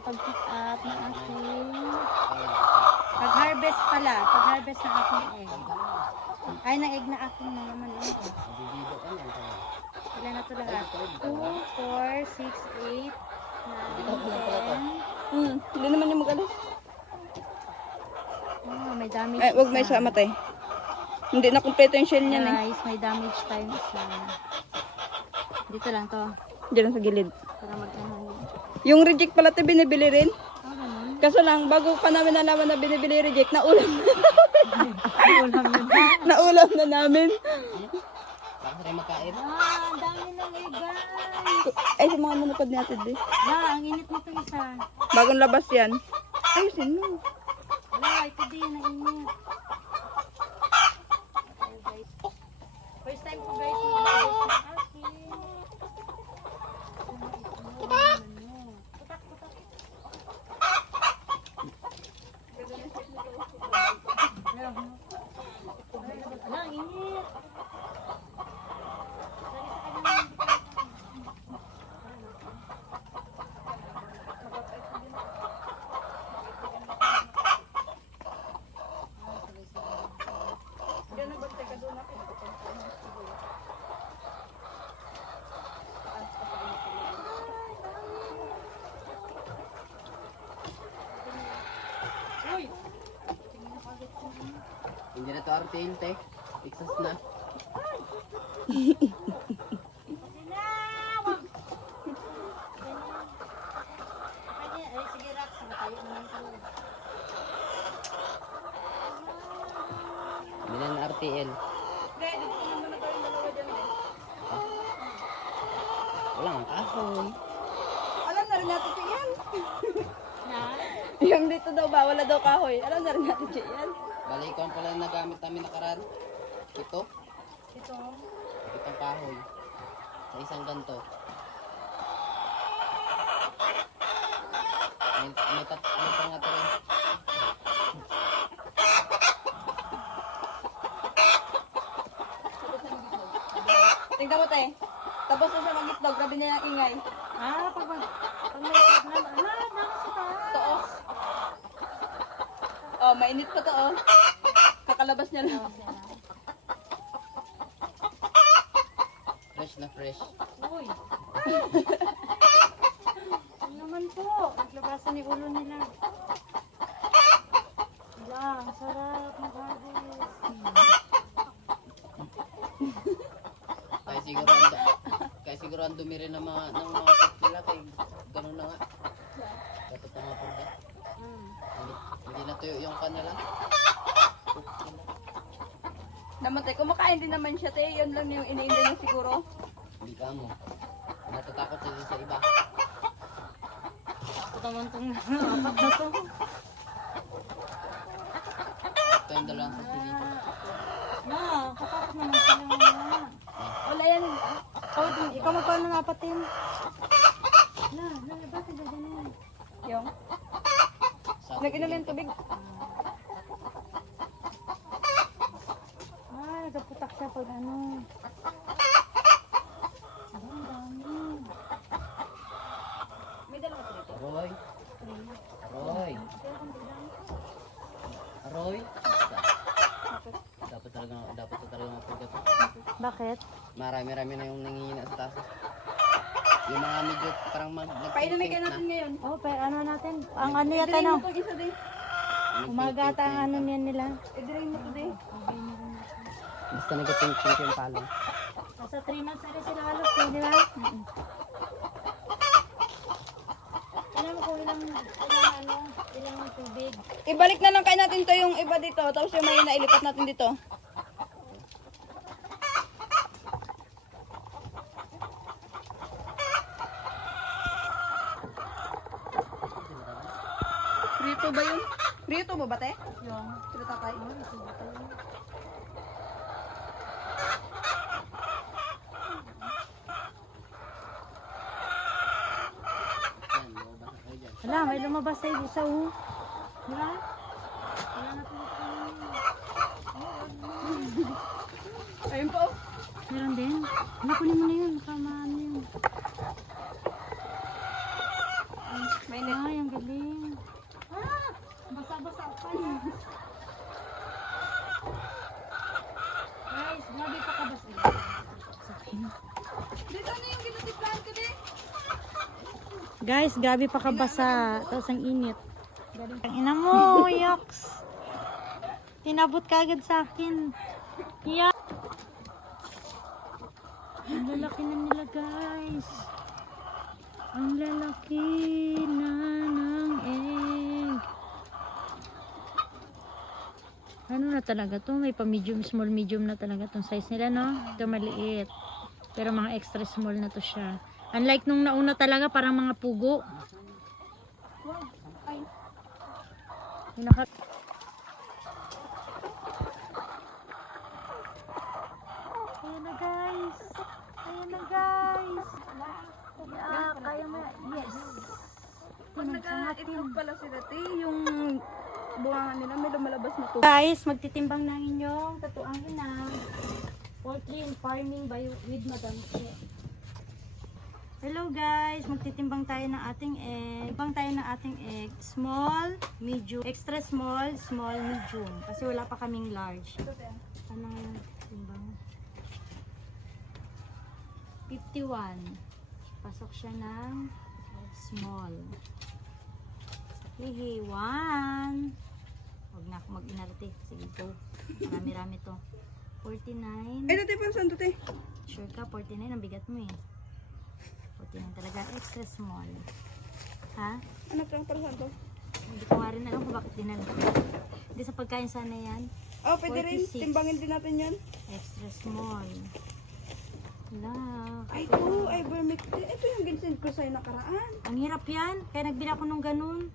pag-pick up ng aking pag-harvest pala. Pag-harvest ng aking egg. Ay, ng egg na aking na naman. Ilan na ito lahat? 2, 4, 6, 8, 9, 10. Hindi naman yung mag-alas. Oh, may damage. Ay, wag na isa matay. Hindi na kumpleto yung shell niyan eh. Guys, may damage tayong isa. Dito lang to. Diyan lang sa gilid. Para mag-ano. Yung reject pala ito binibili rin. Oh, ganun. Kaso lang, bago pa namin nalaman na binibili reject, naulam na. Ulam yun. Naulam na namin. Baka rin makain. Ah, ang dami ng egg, guys. Ay, sa mga nanapad natin eh. Ang init nito isa. Bagong labas yan. Ayusin mo. Wala, ito din, ang init. Ayo, guys. First time ko, guys, mag-harvest ng aking. Wala, ang init. Hindi na to RTL, te. Texas na. Hindi na RTL. Wala ang kahoy. Alam na rin natin siya yan. Yung dito daw ba, wala daw kahoy. Alam na rin natin siya yan. Balik ko pala na gamit namin nakaraan. Ito. Ito. Itong kahoy. Sa isang ganto. May pa nga to rin. Tingnan mo tayo. Tapos na sa magitlog, grabe niya yung ingay. Pag may itlog na, dami sa taas. Toos. Oh, mainit pa to oh. Kakalabas niya lang. Fresh na fresh. Uy. Ano naman po? Naglabasan ni ulo nila. Wala, ang sarap mag-harvest. Kaya siguro ang dumi rin ng mga pot nila kay ganun na nga. Dapat na mga purga. Hindi na tuyo yung kanila. Naman tayo, kumakain din naman siya tayo. Yun lang yung iniinda niya siguro. Hindi ka mo. Natatakot sila sa iba. Ito naman itong apat na to. Ito yung dalawang sa sili. Katakot naman sila mga. Wala yan. Ikaw magpaano ng apatin? Bakit ba ganun? Yung. Nag-inom yung tubig. Nagputak siya pag ano. Ang dami. May dalawa ko dito. Roy. Roy. Roy. Dapat talaga mapurga to. Bakit? Marami-rami na yung nangihina sa taas. Yung mga medyo parang Painumin ka natin ngayon. Ano natin? Ang ano yata no? Ito isa din. Umaga ata ang ano niyan nila. I-drain mo to din. Basta nagka-pink yung palong. Nasa 3 months na rin sila halos, di ba? Alam mo kung ilang tubig. Ibalik na lang kayo natin to yung iba dito. Tapos yung may nailipat natin dito. Prito ba yun? Prito ba ba te? Yung. Prito tatay. Wala, may lumabas sa isa di ba? Wala na po. Ayun po. Meron din. Nakunin mo na yun. Kamaan yun. Mainit. Ay, ang galing. Ah! Basa-basa pa niya. Guys, grabe pa ka basa. Dito ano yung ginatiplahan ko din? Guys, grabe pa ka basa. Tapos ang init. Ang ina mo, yoks. Tinabot ka agad sa akin. Yeah. Ang lalaki na nila, guys. Ang lalaki na ng egg. Ano na talaga to? May pa medium, small, medium na talaga tong size nila, no? Ito maliit. Pero mga extra small na to siya. Unlike nung nauna talaga, parang mga pugo. Ay. Yung naka- Ayan na, guys. Ayan na, guys. Yeah, kaya mo. Yes. Pag nag-itlog pala sila, te, yung buwangan nila may lumalabas na tubig. Guys, magtitimbang na inyong tatuang ina. Poultry and farming by with Madam Che. Hello guys, magtitimbang tayo ng ating egg. Timbang tayo ng ating egg. Small, medium, extra small, small, medium. Kasi wala pa kaming large. Ano ngayon timbang? 51. Pasok siya ng small. Hihi, 1. Huwag na ako mag-inarte. Sige, go. Marami-rami to. 49. Ay, dati pa, saan dati? Sure ka, 49. Ang bigat mo eh. 49 talaga. Extra small. Ha? Ano to? Para saan to? Hindi ko nga rin alam kung bakit dinala. Hindi sa pagkain sana yan. Oh, pwede rin. 46. Timbangin din natin yan. Extra small. Wala. Ay, ito. Ay, vermictin. Ito yung ginsend ko sa'yo nakaraan. Ang hirap yan. Kaya nagbila ko nung ganun.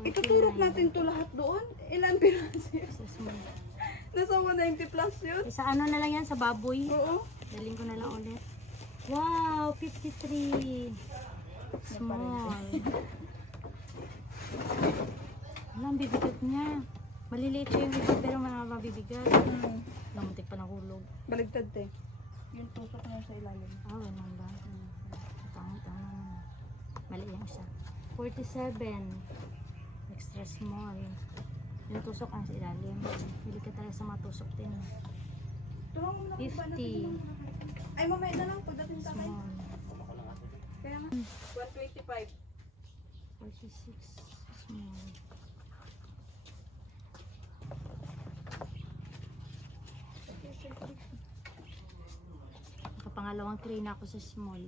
49. Ituturok natin to lahat doon. Ilan piraso yun? Extra small. Nasa 190 plus yun. Isa ano na lang yan sa baboy. Oo. Daling ko na lang ulit. Wow, 53. Small. Wala, ang bibigat niya. Maliliit siya yung iba pero mabibigat. Namuntik pa nahulog. Baligtad, te. Yung tusok na sa ilalim. Ah, ganun ba? Tama. Mali yung isa. 47. Extra small. Yung tusok ang sa ilalim. Pili ka talaga sa mga tusok din. Tulungan mo na kung paano 50. Ay, mamaya na lang pagdating sa akin. Small. Kaya nga. 125. 46. Small. Nakapangalawang tray na ako sa small.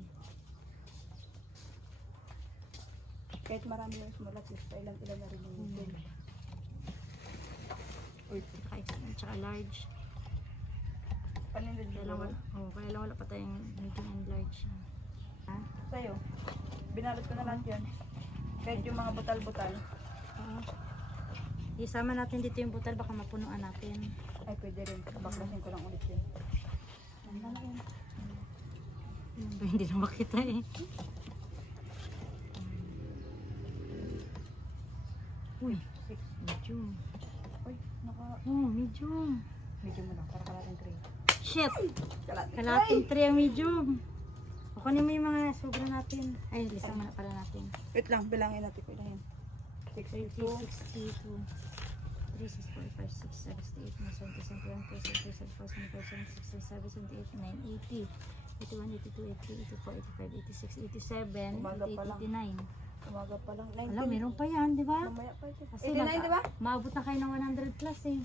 Kahit marami yung small at least, ilan na rin yung medium. Tsaka extra, tsaka large. Panindig Kaya lang wala pa tayong medium and large. Ha? sa'yo. Binalot ko na lahat yun. Kahit yung mga butal-butal. Oo. Isama natin dito yung butal, baka mapunuan natin. Ay, pwede rin. Baklasin ko lang ulit yun. Hindi na makita eh. Uy, medium. Uy, Oh, medium. medium mo lang. Para kalating tray. Shit! Kalating Kalating tray ang medium. Kunin mo yung mga sobra natin. Ay, lisa mo na pala natin. Wait lang, bilangin natin ko ilahin. 30, 62. 62, 3, 6, 4, 5, 6, 7, 8, 9, 10, 11, 12, 13, 14, 15, 16, 17, 18, 19, 20, 21, 22, 23, 24, 25, 26, 87, Umaga pa lang. 89. Umaga pa lang. 19. Alam, meron pa yan, di ba? Mamaya pa ito. Kasi 89, di ba? maabot na kayo ng 100 plus eh.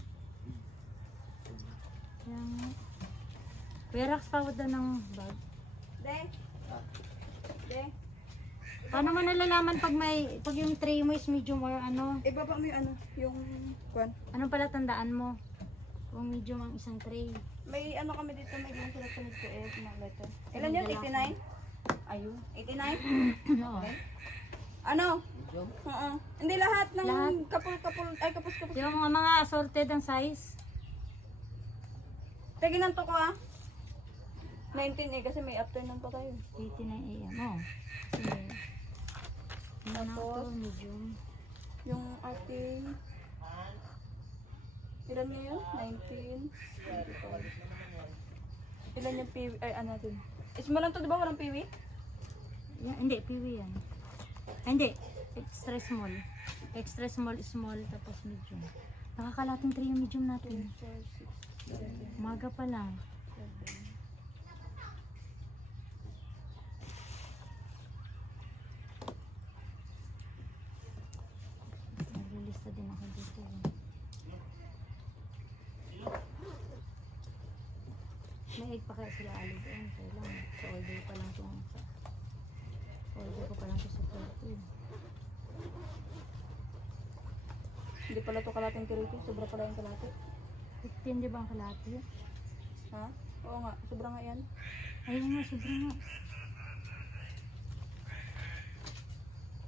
Kaya nga. Kuya Rax, pawad na ng bag. De. De. Paano mo nalalaman pag yung tray mo is medium or ano? Ibaba mo yung ano, yung kwan. Anong pala tandaan mo? Kung medium ang isang tray. May ano kami dito, may yung sinasunod ko eh, mga letter. Ilan yun? 89? Ayun. 89? Oo. Ano? Medium? Oo. Hindi lahat ng Lahat? kapul-kapul, ay kapus-kapus. Yung mga assorted ang size. Tignan to ko ah. 19 eh, kasi may afternoon pa tayo. 89 AM. Oh. Sige. Ano na Tapos? ito? Medium. Yung ating... Ilan nga yun? 19. 25. Ilan yung piwi? Ay, ano natin? Isma lang to, di ba? Walang piwi? Yan, hindi, piwi yan. Ay, hindi. extra small. Extra small, small, tapos medium. Nakakalating 3 yung medium natin. 4, 6, 7, Umaga pa lang. 7. Naglilista din ako dito. May egg pa kaya sila alig doon. Kailan. Sa all day pa lang itong all day ko pa lang ito sa 30. Hindi pala ito kalating kirito. Sobra pala yung kalate. 15 di ba ang kalati? Ha? Oo nga. Sobra nga yan. Ayun nga, sobrang nga.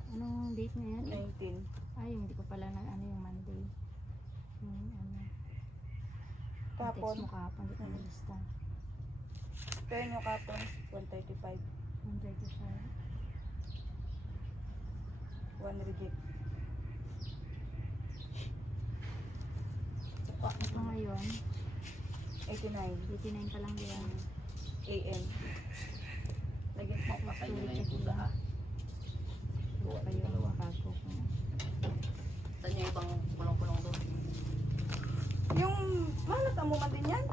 Anong date na yan? 19. Ay, hindi ko pala na ano yung Monday. Yung ano. Kahapon. Text mo kahapon, di ko nalista. Pero yung kapon, 135. 135. 1 reject. Ito ngayon, 89 89 pa lang yan. AM. Lagyan mo. Patay nyo na yung pusa ha. Ito pa yung bago ko. Saan yung ibang kulong-kulong doon? Yung, malata mo man din yan.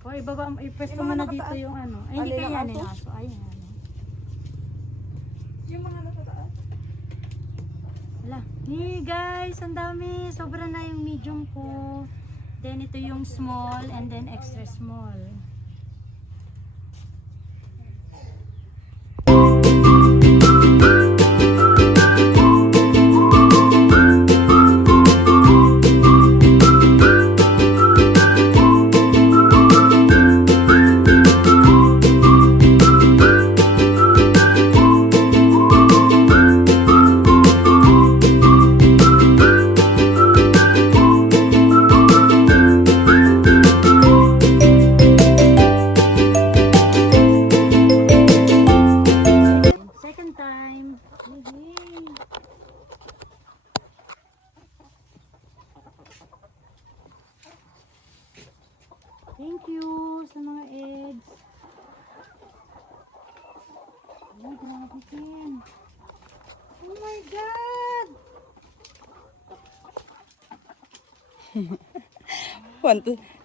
O, ibaba, ipwesto Yung mo mga na dito nakataas. yung ano. Ay, hindi Alin ang kaya ni aso? aso. Ayun, ano. Yung mga nasa taas. Wala. Hey guys, ang dami. Sobra na yung medium ko. Then ito yung small and then extra small. Second time. Yay! Thank you sa mga eggs. Ay, grabe din. Oh my God!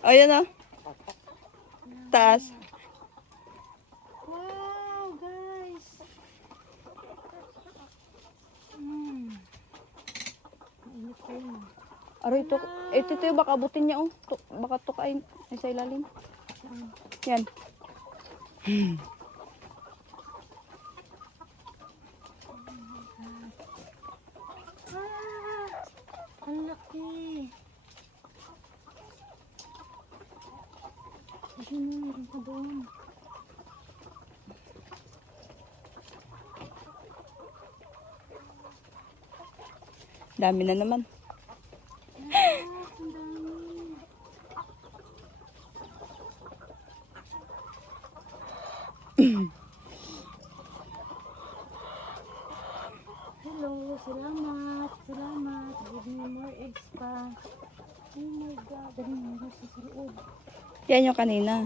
Ayan o. Taas. Wow, guys! Mainit pa yun. Aray, ito yung baka abutin niya oh. Baka tukain. Ay, sa ilalim. Yan. Ah! Ang laki! Ayun na, meron pa doon. Dami na naman. Ah, ang dami. Hello, salamat. Salamat. Give me more eggs pa. Oh my God. Dali mo sa loob. Yan yung kanina.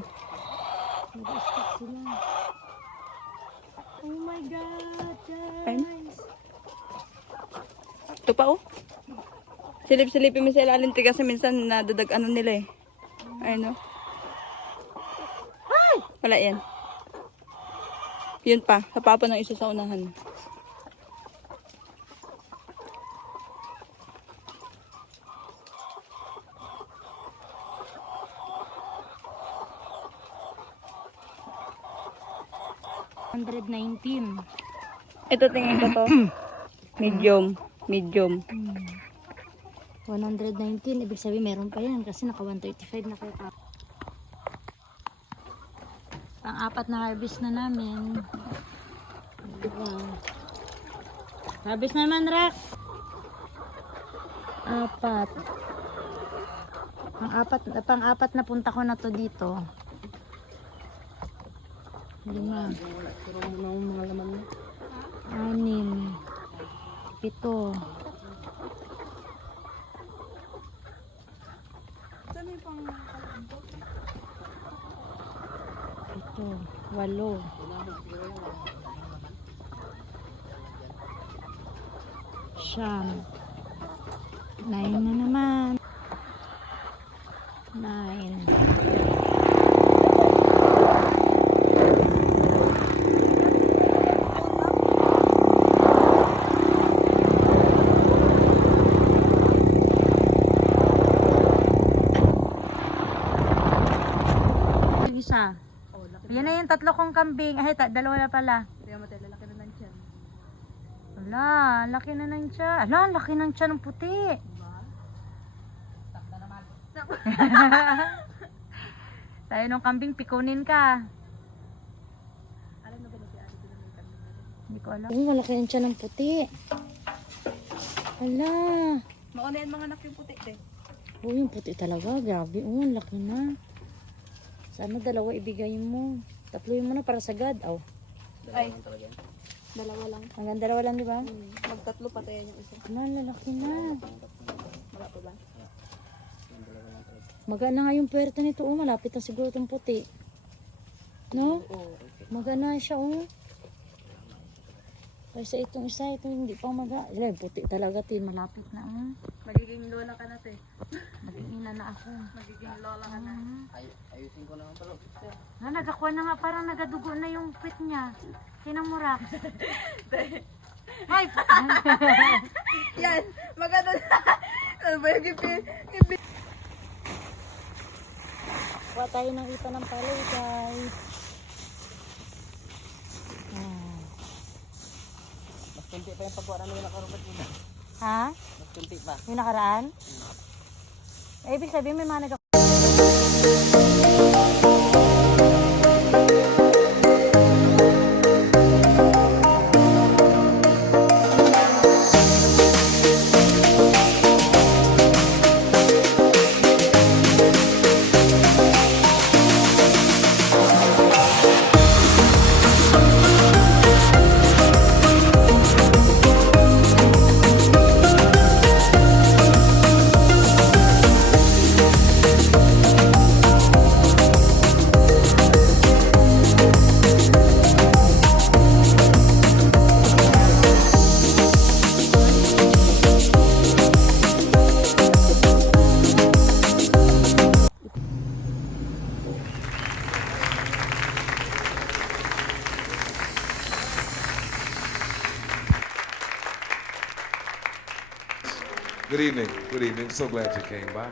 Nag-stick sila. Oh my God, Ayun. guys. Ito pa oh. Silip-silipin mo sa ilalim kasi minsan nadadag ano nila eh. Ayun oh. Wala yan. Yun pa. Sa papa ng isa sa unahan. $119. Ito tingin ko to. Medium. Medium. 119, ibig sabihin meron pa yan kasi naka 135 na kayo. Pang-apat na harvest na namin. Wow. Harvest naman, Rex. 4. Pang-apat na punta ko na to dito. 5. Wala, pero muna ang mga laman mo. 6. 7. Ito, 8. Siyam. 9 na naman. 9. Yung isa. Oh, laki Yan na yung tatlo kong kambing. Ay, dalawa na pala. Kaya matay, lalaki na lang dyan. Wala, laki na ng tiyan. Ala, laki ng tiyan ng puti. Diba? Takda naman. Tayo nung kambing, pikunin ka. Alam na ba na si Ate na may kami na rin? Hindi ko alam. Oh, malaki ang tiyan ng puti. Ala. Mauna yan mga anak yung puti din. Oh, yung puti talaga. Grabe. Oh, ang laki na. Sana dalawa ibigay mo. Tatluin mo na para sagad. Oh. Ay, dalawa lang. Hanggang dalawa lang, di ba? Magtatlo patayan yung isa. Ala, lalaki na. Malapit lang. Magana nga yung puwerta nito. Oh, malapit na siguro itong puti. No? Oo. Magana siya, oh. Kaysa itong isa, itong hindi pa maga. Yan, puti talaga, tin. Malapit na, oh. Magiging lola ka na, te. Mag-iina na ako. Magiging lola ka na. Ayusin ko naman pala. Nagakuha na nga, parang nagadugo na yung pit niya. Tinang mo, Rax. Ay! Yan! Maganda na! Ano ba yung Kuha tayo ng ipa ng palay, guys. Mas kunti pa yung pagkuha namin nakarubat nila. Ha? Mas kunti pa. Yung nakaraan? Eh, ibig sabihin may mga Good evening. Good evening. So glad you came by.